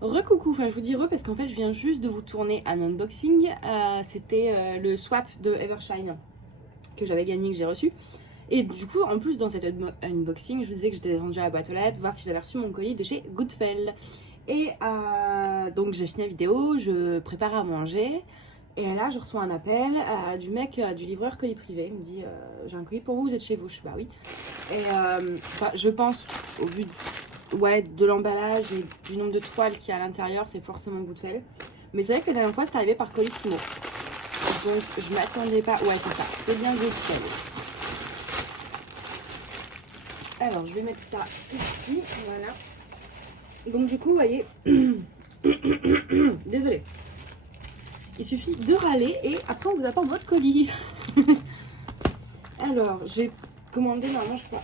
Recoucou, enfin je vous dis parce qu'en fait je viens juste de vous tourner un unboxing. C'était le swap de Evershine que j'avais gagné, que j'ai reçu. Et du coup, en plus dans cet unboxing, je vous disais que j'étais descendue à la boîte aux lettres, voir si j'avais reçu mon colis de chez Goodfell. Et donc j'ai fini la vidéo, je prépare à manger. Et là, je reçois un appel du mec, du livreur colis privé. Il me dit j'ai un colis pour vous, vous êtes chez vous. Je suis bah oui. Et je pense, au vu de l'emballage et du nombre de toiles qu'il y a à l'intérieur, c'est forcément Goodfell. Mais c'est vrai que la dernière fois, c'est arrivé par Colissimo. Donc, je m'attendais pas. Ouais, c'est ça. C'est bien Goodfell. Alors, je vais mettre ça ici. Voilà. Donc, du coup, vous voyez. Désolée. Il suffit de râler et après, on vous apporte votre colis. Alors, j'ai commandé, normalement, je crois.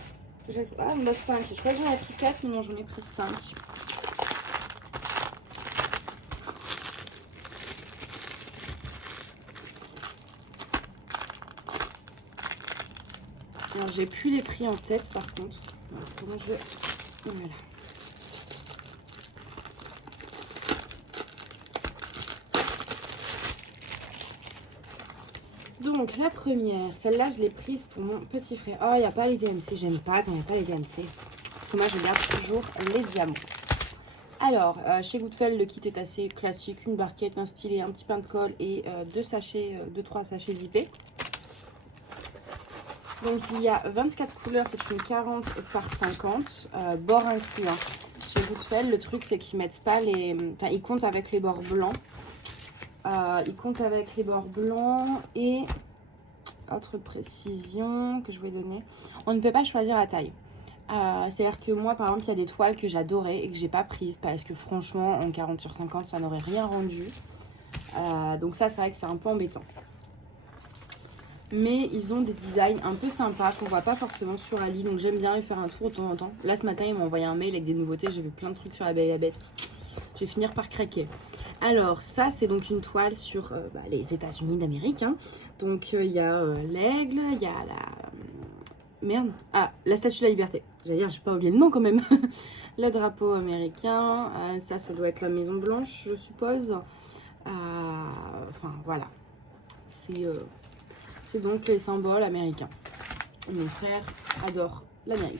Ah, on a 5. Je crois que j'en ai pris 4, mais non, j'en ai pris 5. Alors, j'ai plus les prix en tête, par contre. Alors, comment je vais... Voilà. Donc, la première, celle-là, je l'ai prise pour mon petit frère. Oh, il n'y a pas les DMC. J'aime pas quand il n'y a pas les DMC. Parce que moi, je garde toujours les diamants. Alors, chez Goodfell, le kit est assez classique. Une barquette, un stylet, un petit pain de colle et 2-3 sachets zippés. Donc, il y a 24 couleurs. C'est une 40 par 50. Bord inclus. Hein. Chez Goodfell, le truc, c'est qu'ils mettent pas les... Enfin, ils comptent avec les bords blancs. Ils comptent avec les bords blancs et... Autre précision que je voulais donner. On ne peut pas choisir la taille. C'est-à-dire que moi, par exemple, il y a des toiles que j'adorais et que j'ai pas prises parce que franchement, en 40 sur 50, ça n'aurait rien rendu. Donc ça, c'est vrai que c'est un peu embêtant. Mais ils ont des designs un peu sympas qu'on voit pas forcément sur Ali. Donc j'aime bien les faire un tour de temps en temps. Là, ce matin, ils m'ont envoyé un mail avec des nouveautés. J'ai vu plein de trucs sur La Belle et la Bête. Je vais finir par craquer. Alors, ça, c'est donc une toile sur les États-Unis d'Amérique. Hein. Donc, il y a l'aigle, il y a la... Merde. Ah, la Statue de la Liberté. J'allais dire, j'ai pas oublié le nom quand même. Le drapeau américain. Ça doit être la Maison Blanche, je suppose. Enfin, voilà. C'est donc les symboles américains. Mon frère adore l'Amérique.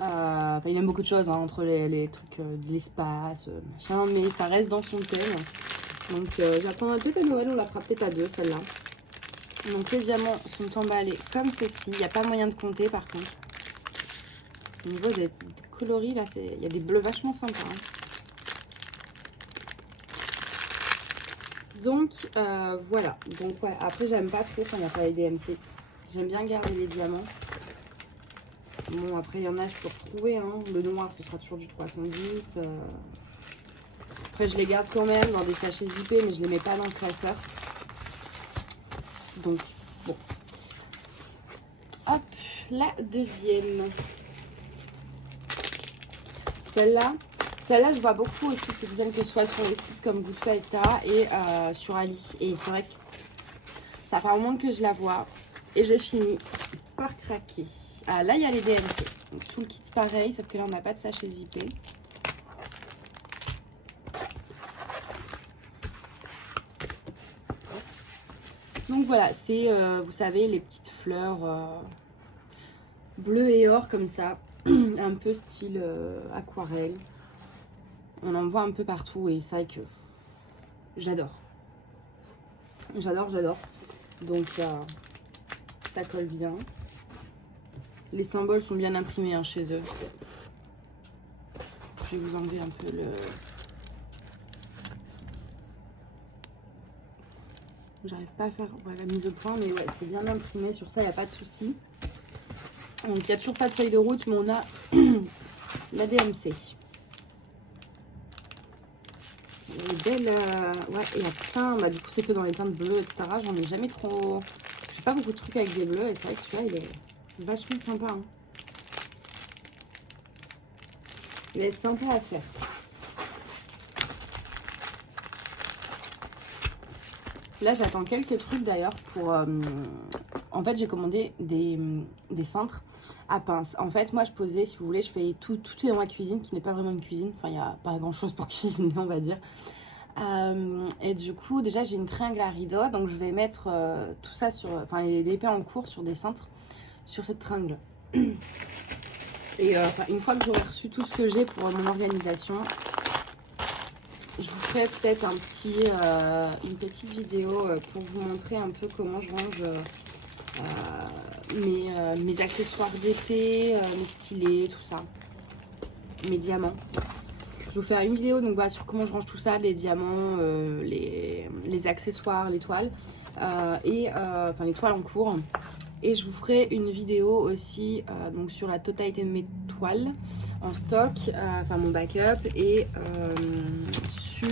Il aime beaucoup de choses, hein, entre les trucs de l'espace, machin, mais ça reste dans son thème. Donc, j'apprendrai peut-être à Noël, on la fera peut-être à 2, celle-là. Donc, les diamants sont emballés comme ceci. Il n'y a pas moyen de compter, par contre. Au niveau des coloris, là, il y a des bleus vachement sympas. Hein. Donc, voilà. Donc, ouais, après, j'aime pas trop quand il n'y a pas les DMC. J'aime bien garder les diamants. Bon, après, il y en a, je peux retrouver. Hein. Le noir, ce sera toujours du 310. Après, je les garde quand même dans des sachets zippés, mais je les mets pas dans le classeur. Donc, bon. Hop, la deuxième. Celle-là, je vois beaucoup aussi. C'est celle que ce soit sur les sites comme Goodfell, etc. Et sur Ali. Et c'est vrai que ça fait un moment que je la vois. Et j'ai fini par craquer. Ah, là, il y a les DMC. Donc, tout le kit pareil, sauf que là, on n'a pas de sachet zippé. Donc voilà, c'est, vous savez, les petites fleurs bleues et or comme ça. Un peu style aquarelle. On en voit un peu partout et c'est vrai que j'adore. J'adore. Donc ça colle bien. Les symboles sont bien imprimés hein, chez eux. Je vais vous enlever un peu le... J'arrive pas à faire la mise au point, mais ouais, c'est bien imprimé. Sur ça, il n'y a pas de souci. Donc, il n'y a toujours pas de feuille de route, mais on a la DMC. Les belles... ouais, il y a plein... du coup, c'est que dans les teintes bleues, etc. J'en ai jamais trop... Je fais pas beaucoup de trucs avec des bleus. Et c'est vrai que celui-là, il est vachement sympa. Hein. Il va être sympa à faire. Là, j'attends quelques trucs d'ailleurs pour... en fait, j'ai commandé des cintres à pince. En fait, moi, je posais, si vous voulez, je fais tout est dans ma cuisine, qui n'est pas vraiment une cuisine. Enfin, il n'y a pas grand-chose pour cuisiner, on va dire. Et du coup, déjà, j'ai une tringle à rideau, donc je vais mettre tout ça sur, enfin, les pains en cours sur des cintres, sur cette tringle. Et une fois que j'aurai reçu tout ce que j'ai pour mon organisation, je vous ferai peut-être une petite vidéo pour vous montrer un peu comment je range mes accessoires d'épée, mes stylets, tout ça, mes diamants. Je vais vous faire une vidéo donc, sur comment je range tout ça, les diamants, les accessoires, les toiles, enfin les toiles en cours. Et je vous ferai une vidéo aussi donc sur la totalité de mes toiles en stock, enfin mon backup, et sur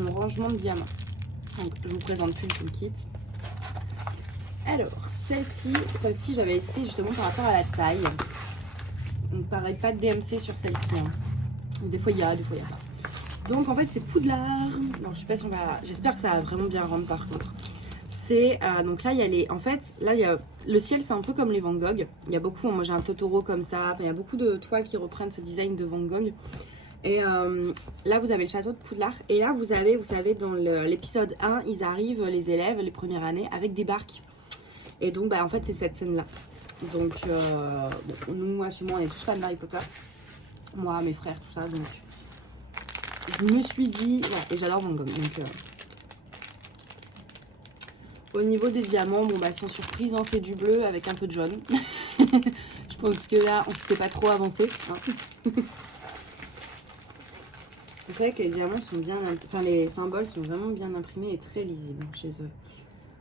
mon rangement de diamants. Donc je vous présente plus tout le kit. Alors celle-ci j'avais hésité justement par rapport à la taille. Donc pareil, pas de DMC sur celle-ci. Hein. Des fois il y a, des fois il n'y a pas. Donc en fait c'est Poudlard. Non, je sais pas si on va. J'espère que ça va vraiment bien rendre par contre. C'est donc là il y a les. En fait là il y a le ciel, c'est un peu comme les Van Gogh. Il y a beaucoup. Moi j'ai un Totoro comme ça. Il y a beaucoup de toiles qui reprennent ce design de Van Gogh. Et là vous avez le château de Poudlard. Et là vous avez, vous savez, dans l'épisode 1, ils arrivent, les élèves, les premières années, avec des barques. Et donc en fait c'est cette scène là. Donc bon, nous, moi chez moi on est tous fans d'Harry Potter. Moi, mes frères, tout ça. Donc je me suis dit. Voilà, et j'adore Van Gogh. Donc au niveau des diamants, bon sans surprise, hein, c'est du bleu avec un peu de jaune. Je pense que là, on s'était pas trop avancé. Hein. Vous savez que les diamants sont bien, enfin les symboles sont vraiment bien imprimés et très lisibles chez eux.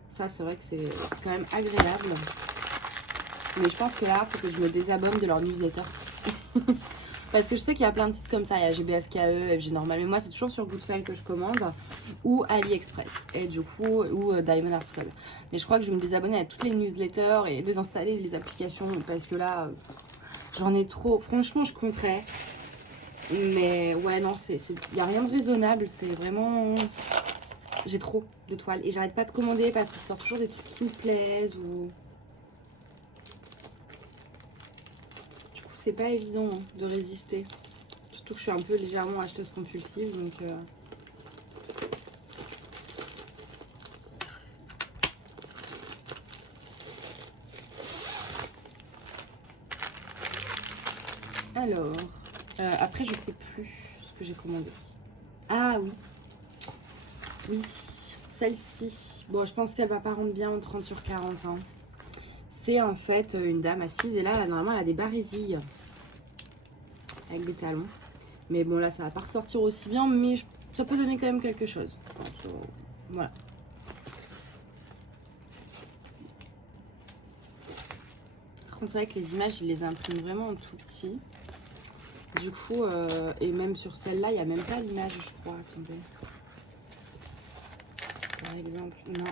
Ça, c'est vrai que c'est quand même agréable. Mais je pense que là, il faut que je me désabonne de leur newsletter. Parce que je sais qu'il y a plein de sites comme ça. Il y a GBFKE, FG Normal. Mais moi, c'est toujours sur Goodfell que je commande. Ou AliExpress. Et du coup, ou Diamond Art Club. Mais je crois que je vais me désabonner à toutes les newsletters et désinstaller les applications. Parce que là, j'en ai trop. Franchement, je compterais. Mais ouais, non, il n'y a rien de raisonnable. C'est vraiment... J'ai trop de toiles. Et j'arrête pas de commander parce qu'il sort toujours des trucs qui me plaisent. Ou... C'est pas évident hein, de résister. Surtout que je suis un peu légèrement acheteuse compulsive. Donc alors, après je sais plus ce que j'ai commandé. Ah oui. Oui, celle-ci. Bon, je pense qu'elle va pas rendre bien en 30 sur 40. Hein. C'est en fait une dame assise. Et là, normalement, elle a des barésilles. Avec des talons. Mais bon, là, ça va pas ressortir aussi bien. Mais ça peut donner quand même quelque chose. Voilà. Par contre, c'est vrai que les images, ils les impriment vraiment en tout petit. Du coup, et même sur celle-là, il n'y a même pas l'image, je crois. Attendez. Par exemple, non.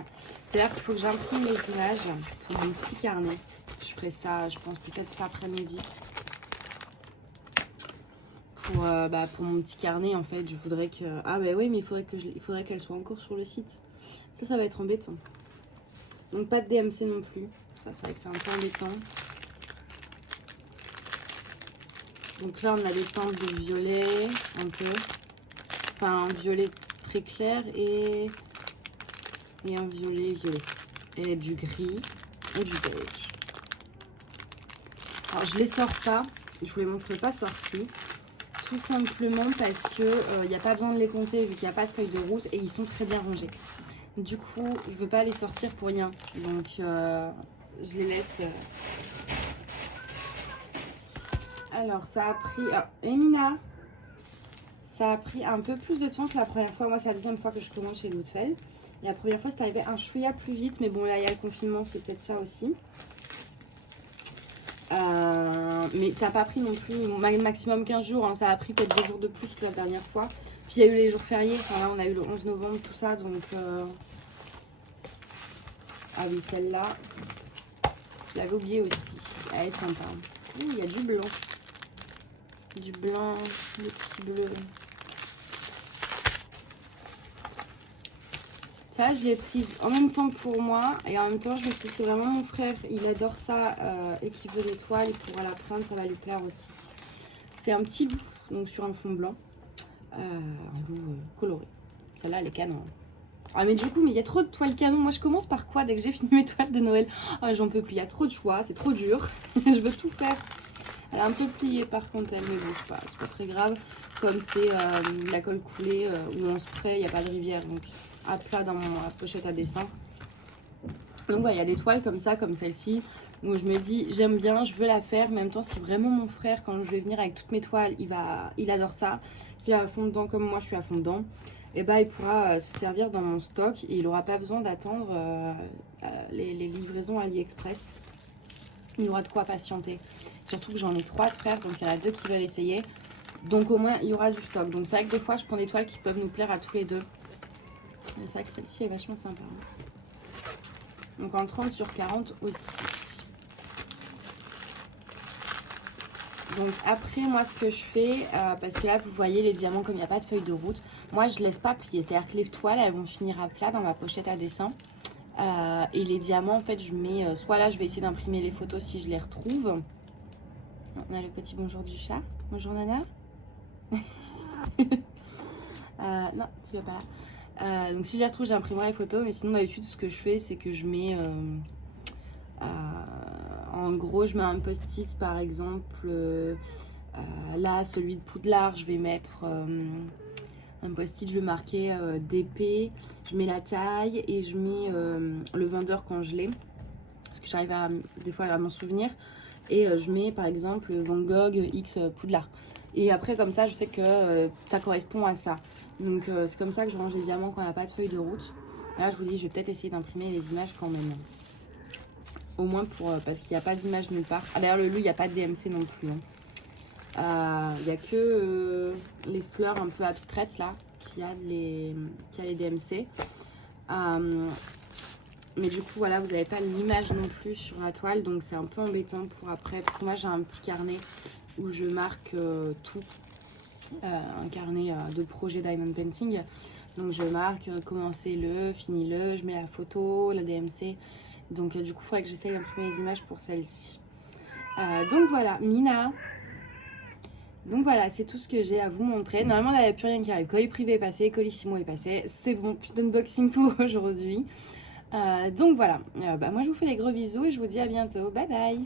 C'est-à-dire qu'il faut que j'imprime les images pour mon petit carnet. Je ferai ça, je pense, peut-être cet après-midi. Pour mon petit carnet, en fait, je voudrais que... Ah bah oui, mais il faudrait qu'elle soit encore sur le site. Ça va être embêtant. Donc pas de DMC non plus. Ça, c'est vrai que c'est un peu embêtant. Donc là, on a des teintes de violet, un peu. Enfin, un violet très clair et un violet. Et du gris et du beige. Alors, je les sors pas. Je vous les montre pas sortis. Tout simplement parce que il n'y a pas besoin de les compter vu qu'il n'y a pas de feuille de route et ils sont très bien rangés. Du coup, je ne veux pas les sortir pour rien. Donc, je les laisse... Alors, ça a pris... Ah, Emina, ça a pris un peu plus de temps que la première fois. Moi, c'est la deuxième fois que je commande chez Goodfell. Et la première fois, c'est arrivé un chouïa plus vite. Mais bon, là, il y a le confinement, c'est peut-être ça aussi. Mais ça n'a pas pris non plus maximum 15 jours. Hein. Ça a pris peut-être 2 jours de plus que la dernière fois. Puis, il y a eu les jours fériés. Enfin, là, on a eu le 11 novembre, tout ça. Donc... Ah oui, celle-là, je l'avais oubliée aussi. Elle est sympa. Il y a du blanc. Du blanc, des petits bleus. Ça, je l'ai prise en même temps pour moi. Et en même temps, je me suis dit, c'est vraiment mon frère. Il adore ça et qu'il veut des toiles. Il pourra la prendre, ça va lui plaire aussi. C'est un petit loup, donc sur un fond blanc. Un loup coloré. Celle-là, elle est canon. Ah, mais du coup, il y a trop de toiles canon. Moi, je commence par quoi dès que j'ai fini mes toiles de Noël? Ah, j'en peux plus. Il y a trop de choix. C'est trop dur. Je veux tout faire. Elle a un peu plié par contre, elle, mais bon, c'est pas très grave. Comme c'est la colle coulée où on spray, il n'y a pas de rivière. Donc, à plat dans ma pochette à dessin. Donc voilà, il y a des toiles comme ça, comme celle-ci, où je me dis j'aime bien, je veux la faire. En même temps, si vraiment mon frère, quand je vais venir avec toutes mes toiles, il adore ça, qu'il est à fond dedans comme moi je suis à fond dedans, et bah il pourra se servir dans mon stock et il n'aura pas besoin d'attendre les livraisons AliExpress. Il aura de quoi patienter. Surtout que j'en ai 3 de faire, donc il y en a 2 qui veulent essayer. Donc au moins il y aura du stock. Donc c'est vrai que des fois je prends des toiles qui peuvent nous plaire à tous les deux. C'est vrai que celle-ci est vachement sympa. Donc en 30 sur 40 aussi. Donc après moi ce que je fais, parce que là vous voyez les diamants comme il n'y a pas de feuille de route, moi je laisse pas plier. C'est-à-dire que les toiles elles vont finir à plat dans ma pochette à dessin. Et les diamants en fait je mets, soit là je vais essayer d'imprimer les photos si je les retrouve. On a le petit bonjour du chat. Bonjour Nana. Non, tu vas pas là. Donc si je les retrouve, j'imprimerai les photos. Mais sinon d'habitude ce que je fais c'est que je mets... en gros je mets un post-it par exemple. Là celui de Poudlard je vais mettre... un post-it, je vais marquer DP, je mets la taille et je mets le vendeur quand je l'ai. Parce que j'arrive des fois à m'en souvenir. Et je mets par exemple Van Gogh X Poudlard. Et après comme ça je sais que ça correspond à ça. Donc c'est comme ça que je range les diamants quand il n'y a pas de feuille de route. Là je vous dis je vais peut-être essayer d'imprimer les images quand même. Au moins pour parce qu'il n'y a pas d'image nulle part. Ah d'ailleurs le loup il n'y a pas de DMC non plus. Il n'y a que les fleurs un peu abstraites là qui a les DMC. Mais du coup voilà vous n'avez pas l'image non plus sur la toile, donc c'est un peu embêtant pour après, parce que moi j'ai un petit carnet où je marque tout, un carnet de projet Diamond Painting, donc je marque commencez-le, finis-le, je mets la photo, la DMC, donc du coup il faudrait que j'essaye d'imprimer les images pour celle-ci. Donc voilà Mina. Donc voilà, c'est tout ce que j'ai à vous montrer. Normalement, là, il n'y a plus rien qui arrive. Colis privé est passé, Colissimo est passé. C'est bon, plus d'unboxing pour aujourd'hui. Donc voilà, moi je vous fais des gros bisous et je vous dis à bientôt. Bye bye.